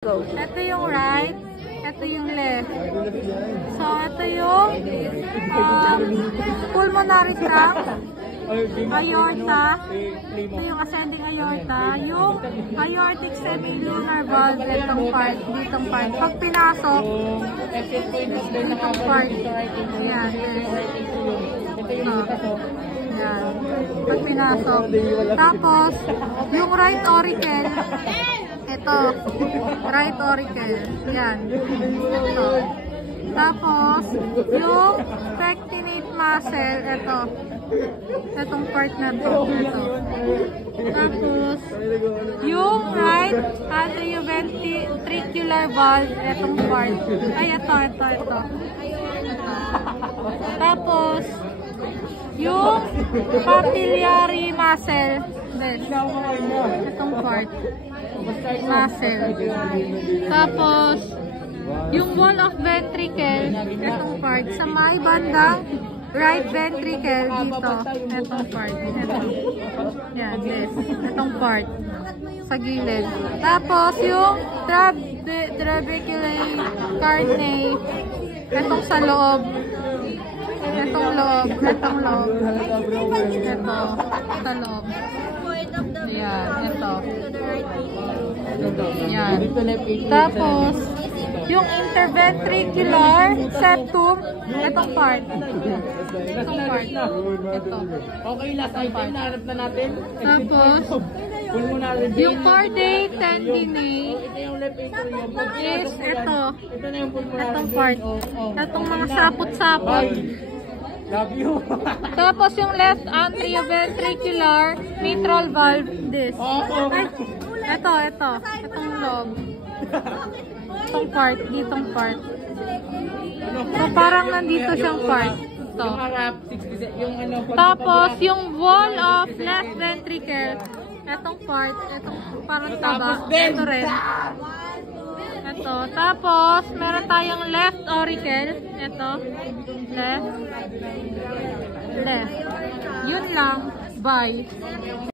Ito yung right, ito yung left. So, ito yung pulmonary tract, aorta, ito yung ascending aorta, yung aortic semilunar valve, itong part, ditong part. Pag pinasok, ditong part, yan, yan. Pag pinasok. Tapos, yung right auricle, ito, right auricle. Yan. Ito. Tapos, yung pectinate muscle, ito. Itong part na to. Ito. Tapos, yung right atrioventricular valve, itong part. Ay, ito. Tapos, yung papillary muscle, itong part. Muscle. Tapos, yung wall of ventricle, itong part. Sa may bandang right ventricle, dito. Itong part. Ito. Yan, this. Itong part. Sa gilid. Tapos, yung trabecular carne, itong sa loob. Itong loob. Ito. Sa loob. Yan. Ito. Yan. Tapos, yung interventricular septum, itong part. Itong part. Ito. Okay, last item na hanap na natin. Tapos, yung cardiac tendinae is ito. Itong part. Itong mga sapot-sapot. Love you. Tapos yung left atrioventricular mitral valve, this. Ay, ito. Itong loob. Itong part, ditong part. So parang nandito siyang part. Ito. Tapos yung wall of left ventricle, itong part, itong parang taba. Ito rin. Ito. Tapos, meron tayong left auricle. Ito. Left. Yun lang. Bye.